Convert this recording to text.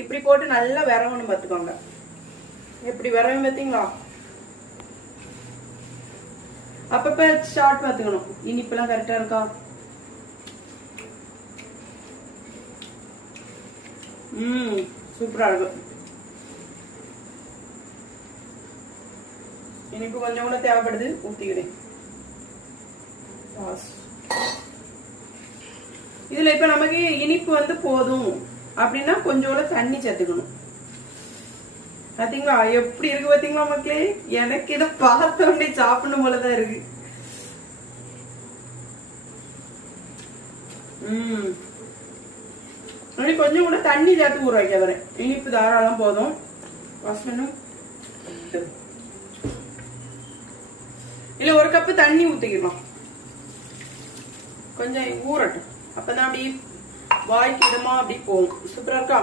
இப்படி போட்டு நல்லா விரவணும் பார்த்துக்கோங்க. எப்படி விரவும் பார்த்தீங்களா? அப்பப்ப ஷார்ட் பார்த்துக்கணும். இனிப்பெல்லாம் கரெக்டா இருக்கா? சூப்பரா இருக்கும். இனிப்பு கொஞ்சம் கூட தேவைப்படுது, ஊத்திக்கிறேன். இதுல இப்ப நமக்கு இனிப்பு வந்து போதும் அப்படின்னா கொஞ்சோட தண்ணி சேர்த்துக்கணும். பாத்தீங்களா எப்படி இருக்கு? பாத்தீங்களா மக்களே, எனக்கு இதை பார்த்த உடனே சாப்பிடணும் போலதான் இருக்கு. கொஞ்சம் கூட தண்ணி சேர்த்து ஊற வைக்க வரேன். இனிப்பு தாராளம் போதும். இல்ல 1 கப்பு தண்ணி ஊத்திக்கலாம். கொஞ்சம் ஊறட்டும். அப்பதான் அப்படி வாய்க்கு இடமா அப்படி போகும். சூப்பரா இருக்கா?